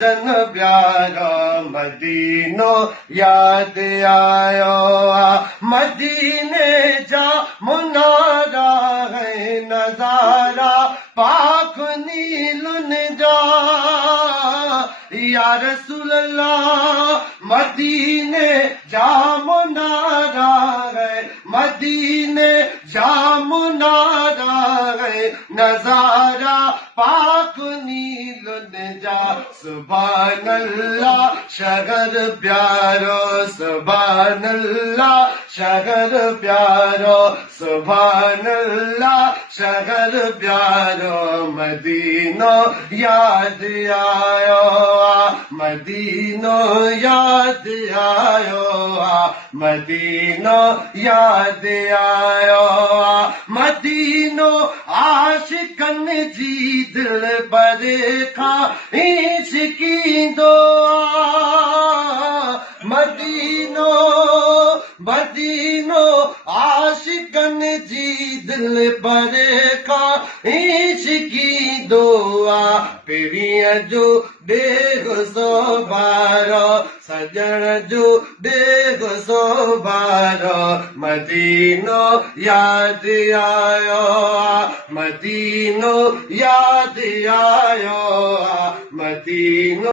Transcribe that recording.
जन प्यारा मदीनो याद आयो मदीने जा मुनारा है नजारा पाक नीलन जा या रसूल अल्लाह मदीने जा मुनारा है मदीने जा मुनारा है नजारा पाक नीलन जा सुभान अल्लाह शगर प्यारो सुभान अल्लाह शगर प्यारो सुभान अल्लाह शगर प्यारो मदीनो याद आयो मदीनो याद आयो मदीनो याद आयो मदीनो आशिकन जी दिल बरखा इश्की दो मदीनो मदीनो आशिकन जी दिल बरखा इश्की दुआ पिरिया जो देख सो बारो सजन जो देख सो बारो मदीनो याद आयो मदीनो याद आयो मदीनो